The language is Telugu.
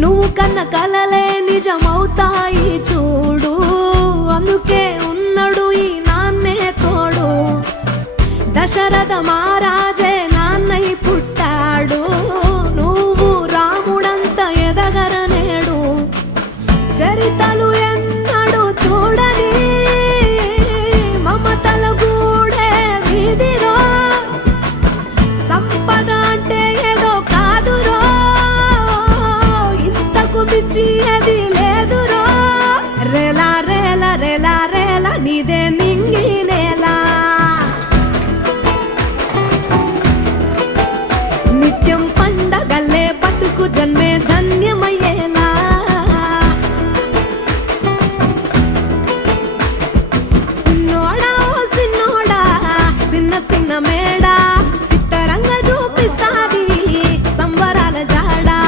నువ్వు కన్న కలలే నిజమవుతాయి చూడు, అందుకే ఉన్నాడు ఈ నాన్నే తోడు. దశరథ మహారాజే నాన్నై పుట్టాడు, నువ్వు రాముడంత ఎదగరనేడు. చరితలు ఎన్నడు చూడని మమతల గూడే వీధిరో, సంపద అంటే ఏదో కాదురో, ఇంతకు మించి అది లేదురో. రేలా రేలా రేలా రేలా నీదే నింగి నేలా, నిత్యం పండగల్లే బతుకు జన్మే ధన్యమయ్యేలా. సిన్నోడా ఓ సిన్నోడా సిన్న సిన్న మేడా, సిత్తరంగా చూపిస్తాది సంబరాల జాడా.